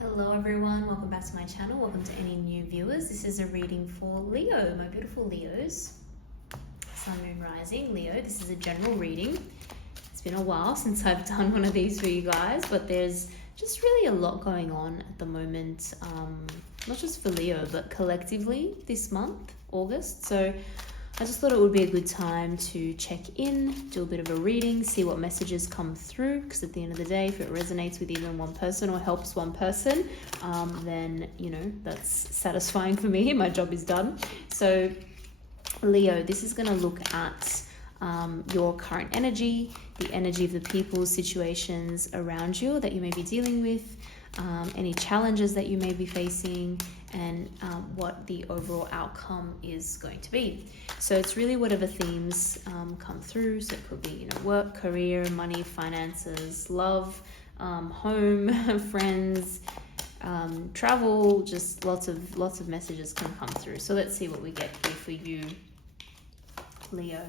Hello everyone, welcome back to my channel. Welcome to any new viewers. This is a reading for Leo, my beautiful Leos. Sun, Moon, Rising, Leo. This is a general reading. It's been a while since I've done one of these for you guys, but there's just really a lot going on at the moment. Not just for Leo, but collectively this month, August. So I just thought it would be a good time to check in, do a bit of a reading, see what messages come through, because at the end of the day, if it resonates with even one person or helps one person, then, you know, that's satisfying for me. My job is done. So Leo, this is going to look at your current energy, the energy of the people, situations around you that you may be dealing with, any challenges that you may be facing, and what the overall outcome is going to be. So it's really whatever themes come through. So it could be, you know, work, career, money, finances, love, home, friends, travel. Just lots of messages can come through. So let's see what we get here for you, Leo.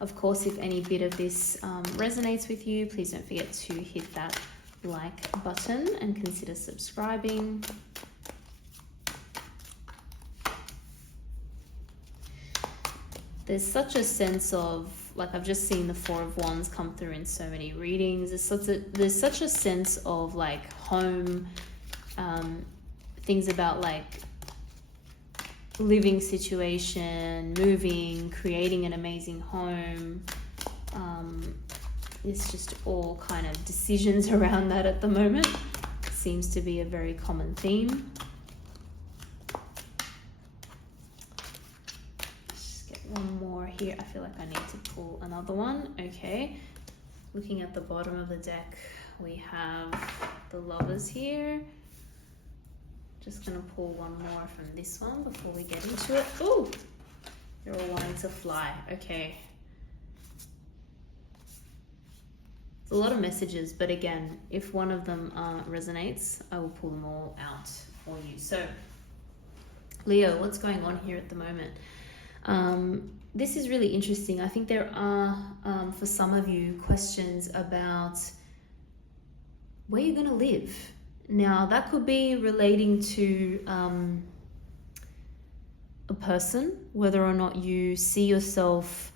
Of course, if any bit of this resonates with you, please don't forget to hit that like button and consider subscribing. There's such a sense of, like, I've just seen the Four of Wands come through in so many readings. There's such a sense of like home, things about like living situation, moving, creating an amazing home. It's just all kind of decisions around that at the moment. Seems to be a very common theme. Just get one more here. I feel like I need to pull another one. Okay. Looking at the bottom of the deck, we have the Lovers here. Just going to pull one more from this one before we get into it. Oh, they're all wanting to fly. Okay. It's a lot of messages, but again, if one of them resonates, I will pull them all out for you. So, Leo, what's going on here at the moment? This is really interesting. I think there are, for some of you, questions about where you're going to live. Now, that could be relating to a person, whether or not you see yourself,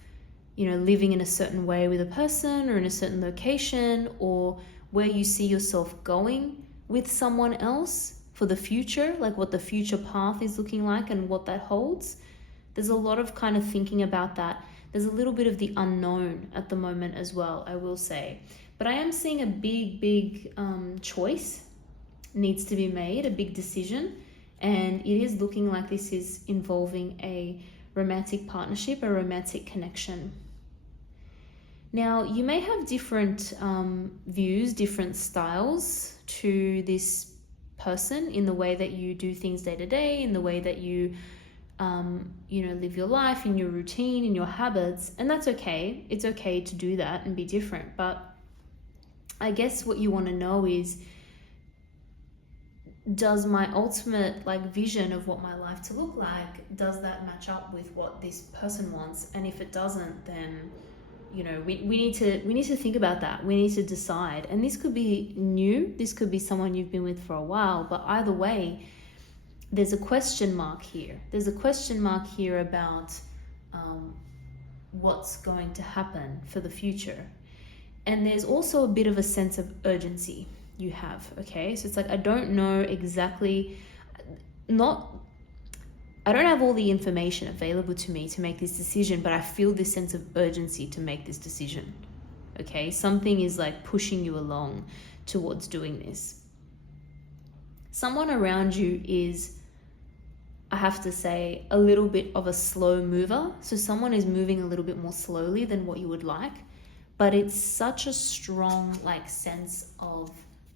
you know, living in a certain way with a person or in a certain location, or where you see yourself going with someone else for the future, like what the future path is looking like and what that holds. There's a lot of kind of thinking about that. There's a little bit of the unknown at the moment as well, I will say. But I am seeing a big choice needs to be made, a big decision, and it is looking like this is involving a romantic partnership, a romantic connection. Now, you may have different views, different styles to this person in the way that you do things day to day, in the way that you, you know, live your life, in your routine, in your habits, and that's okay. It's okay to do that and be different. But I guess what you want to know is, does my ultimate like vision of what my life to look like, does that match up with what this person wants? And if it doesn't, then, you know, we need to think about that. We need to decide. And this could be new, this could be someone you've been with for a while, but either way, there's a question mark here. There's a question mark here about what's going to happen for the future. And there's also a bit of a sense of urgency you have, okay? So it's like, I don't know exactly, I don't have all the information available to me to make this decision, but I feel this sense of urgency to make this decision, okay? Something is like pushing you along towards doing this. Someone around you is, I have to say, a little bit of a slow mover. So someone is moving a little bit more slowly than what you would like, but it's such a strong like sense of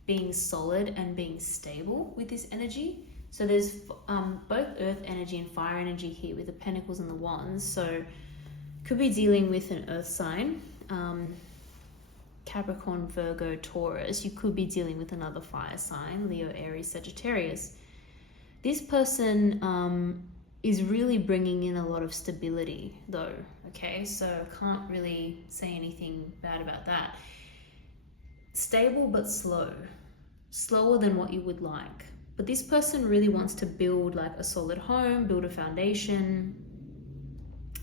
being solid and being stable with this energy. So there's both earth energy and fire energy here with the Pentacles and the Wands. So could be dealing with an earth sign, Capricorn, Virgo, Taurus. You could be dealing with another fire sign, Leo, Aries, Sagittarius. This person is really bringing in a lot of stability though, okay? So can't really say anything bad about that. Stable but slow. Slower than what you would like. But this person really wants to build like a solid home, build a foundation.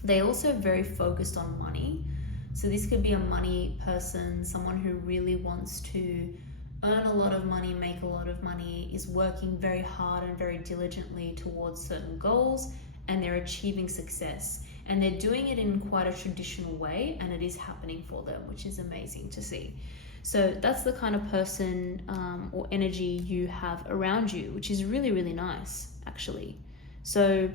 They also very focused on money. So this could be a money person, someone who really wants to earn a lot of money, make a lot of money, is working very hard and very diligently towards certain goals, and they're achieving success. And they're doing it in quite a traditional way, and it is happening for them, which is amazing to see. So that's the kind of person or energy you have around you, which is really, really nice, actually. So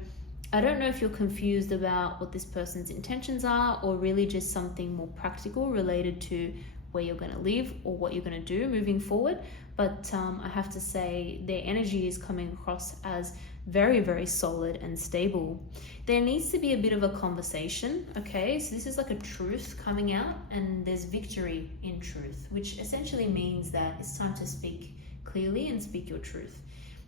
I don't know if you're confused about what this person's intentions are, or really just something more practical related to where you're going to live or what you're going to do moving forward. But I have to say their energy is coming across as very, very solid and stable. There needs to be a bit of a conversation, okay? So this is like a truth coming out, and there's victory in truth, which essentially means that it's time to speak clearly and speak your truth.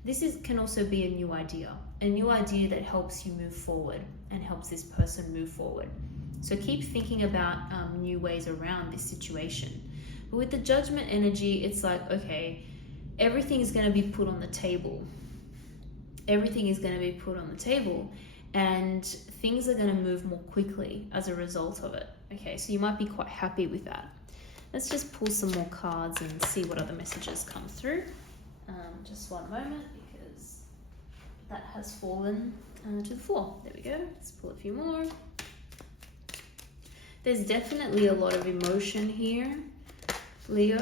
This can also be a new idea that helps you move forward and helps this person move forward. So keep thinking about new ways around this situation. But with the Judgment energy, it's like, okay, everything is going to be put on the table. Everything is going to be put on the table, and things are going to move more quickly as a result of it. Okay, so you might be quite happy with that. Let's just pull some more cards and see what other messages come through. Just one moment, because that has fallen to the floor. There we go. Let's pull a few more. There's definitely a lot of emotion here, Leo.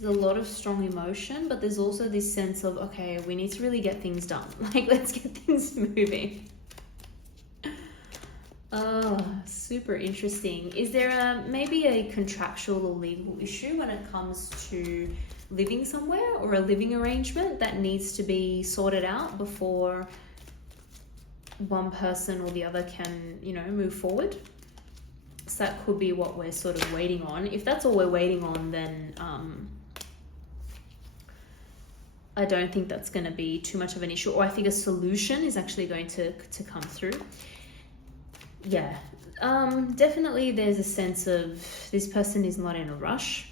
There's a lot of strong emotion, but there's also this sense of, okay, we need to really get things done. Like, let's get things moving. Oh, super interesting. Is there maybe a contractual or legal issue when it comes to living somewhere, or a living arrangement that needs to be sorted out before one person or the other can, move forward? So that could be what we're sort of waiting on. If that's all we're waiting on, then I don't think that's going to be too much of an issue, or I think a solution is actually going to come through. Yeah, definitely there's a sense of this person is not in a rush.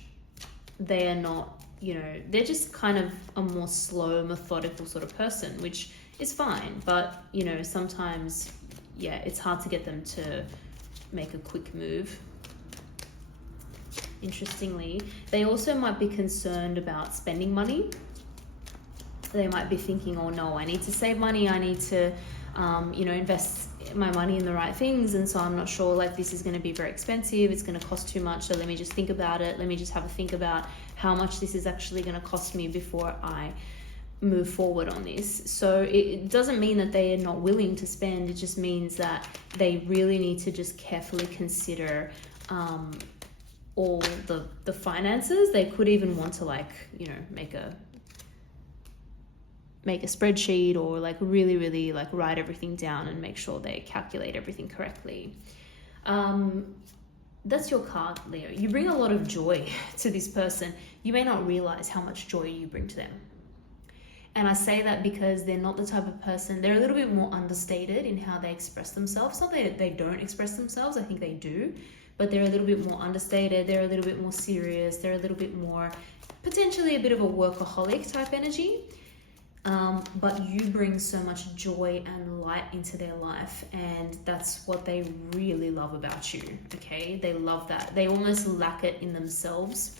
They are not, they're just kind of a more slow, methodical sort of person, which is fine. But, sometimes, yeah, it's hard to get them to make a quick move. Interestingly, they also might be concerned about spending money. They might be thinking, oh no, I need to save money, I need to invest my money in the right things, and so I'm not sure, like, this is going to be very expensive, it's going to cost too much, so let me just think about it, let me just have a think about how much this is actually going to cost me before I move forward on this. So it doesn't mean that they are not willing to spend, it just means that they really need to just carefully consider all the finances. They could even want to, like, make a spreadsheet, or like really, really like write everything down and make sure they calculate everything correctly. That's your card, Leo. You bring a lot of joy to this person. You may not realize how much joy you bring to them. And I say that because they're not the type of person, they're a little bit more understated in how they express themselves. Not that they don't express themselves, I think they do, but they're a little bit more understated, they're a little bit more serious, they're a little bit more, potentially a bit of a workaholic type energy. But you bring so much joy and light into their life, and that's what they really love about you, okay? They love that. They almost lack it in themselves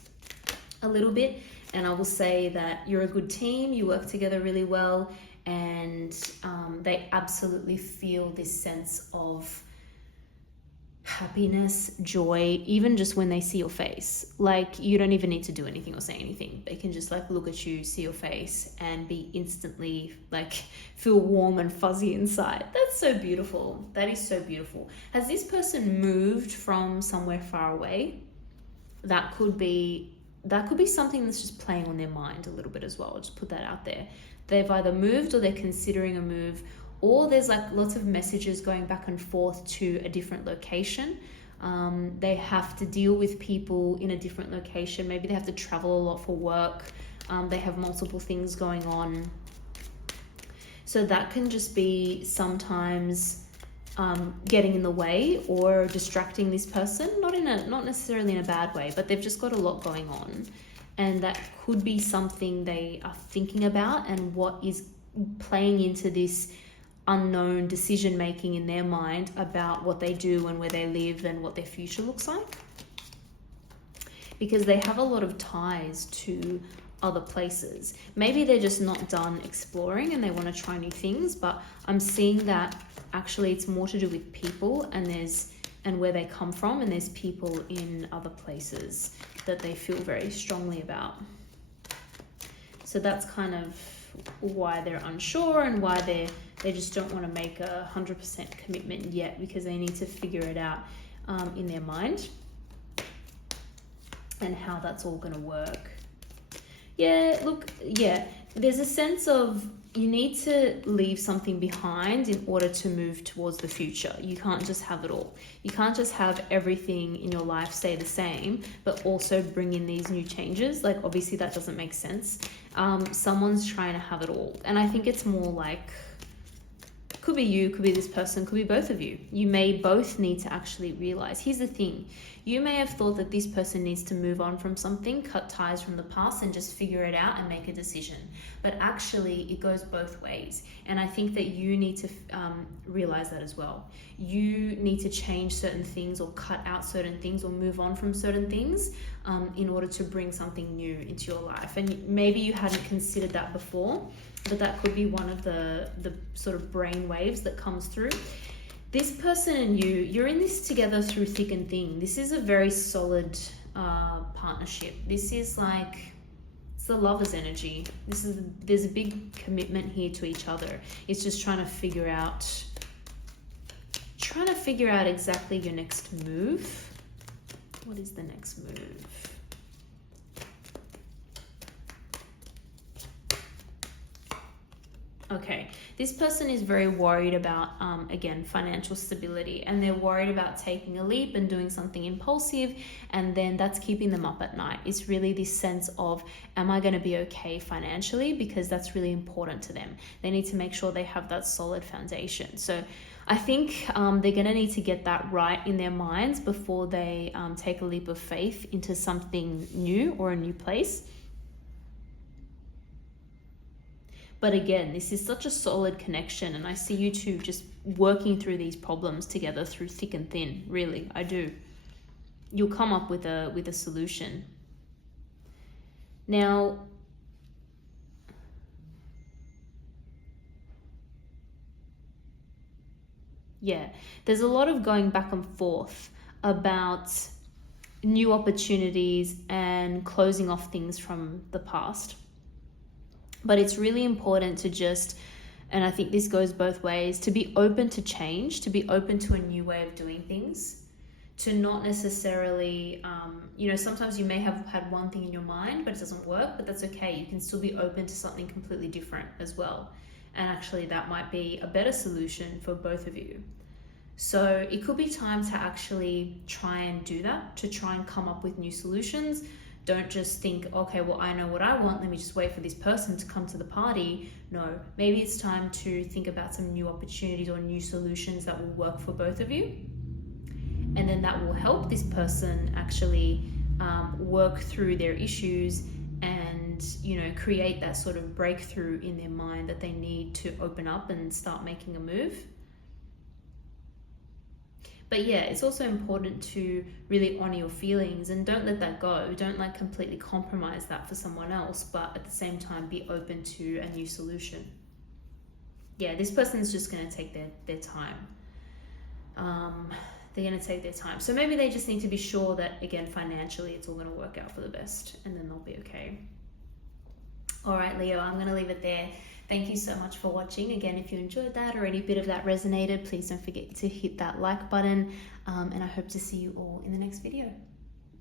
a little bit, and I will say that you're a good team, you work together really well, and they absolutely feel this sense of happiness, joy, even just when they see your face. Like, you don't even need to do anything or say anything. They can just like look at you, see your face, and be instantly like feel warm and fuzzy inside. That's so beautiful. That is so beautiful. Has this person moved from somewhere far away? That could be something that's just playing on their mind a little bit as well. I'll just put that out there. They've either moved, or they're considering a move, or there's like lots of messages going back and forth to a different location. They have to deal with people in a different location. Maybe they have to travel a lot for work. They have multiple things going on. So that can just be sometimes getting in the way or distracting this person, not necessarily in a bad way, but they've just got a lot going on. and that could be something they are thinking about, and what is playing into this unknown decision making in their mind about what they do and where they live and what their future looks like. Because they have a lot of ties to other places. Maybe they're just not done exploring and they want to try new things, but I'm seeing that actually it's more to do with people and where they come from, and there's people in other places that they feel very strongly about. So that's kind of why they're unsure, and why they just don't want to make 100% commitment yet, because they need to figure it out in their mind and how that's all going to work. There's a sense of you need to leave something behind in order to move towards the future. You can't just have it all. You can't just have everything in your life stay the same, but also bring in these new changes. Like, obviously that doesn't make sense. Someone's trying to have it all. And I think it's more like, could be you, could be this person, could be both of you. You may both need to actually realize. Here's the thing. You may have thought that this person needs to move on from something, cut ties from the past, and just figure it out and make a decision. But actually, it goes both ways. And I think that you need to realize that as well. You need to change certain things, or cut out certain things, or move on from certain things in order to bring something new into your life. And maybe you hadn't considered that before, but that could be one of the sort of brain waves that comes through. This person and you're in this together through thick and thin. This is a very solid partnership. This is like, it's the lover's energy. There's a big commitment here to each other. It's just trying to figure out exactly your next move. What is the next move? Okay, this person is very worried about, again, financial stability, and they're worried about taking a leap and doing something impulsive, and then that's keeping them up at night. It's really this sense of, am I going to be okay financially? Because that's really important to them. They need to make sure they have that solid foundation. So I think they're going to need to get that right in their minds before they take a leap of faith into something new or a new place. But again, this is such a solid connection, and I see you two just working through these problems together through thick and thin. Really, I do. You'll come up with a solution. Now, there's a lot of going back and forth about new opportunities and closing off things from the past. But it's really important to just, and I think this goes both ways, to be open to change, to be open to a new way of doing things, to not necessarily, sometimes you may have had one thing in your mind, but it doesn't work, but that's okay. You can still be open to something completely different as well. And actually that might be a better solution for both of you. So it could be time to actually try and do that, to try and come up with new solutions. Don't just think, okay, well, I know what I want, let me just wait for this person to come to the party. No, maybe it's time to think about some new opportunities or new solutions that will work for both of you. And then that will help this person actually work through their issues and, create that sort of breakthrough in their mind that they need to open up and start making a move. But it's also important to really honor your feelings and don't let that go. Don't completely compromise that for someone else, but at the same time, be open to a new solution. This person's just going to take their time. They're going to take their time. So maybe they just need to be sure that, again, financially, it's all going to work out for the best, and then they'll be okay. All right, Leo, I'm going to leave it there. Thank you so much for watching. Again, if you enjoyed that or any bit of that resonated, please don't forget to hit that like button. And I hope to see you all in the next video.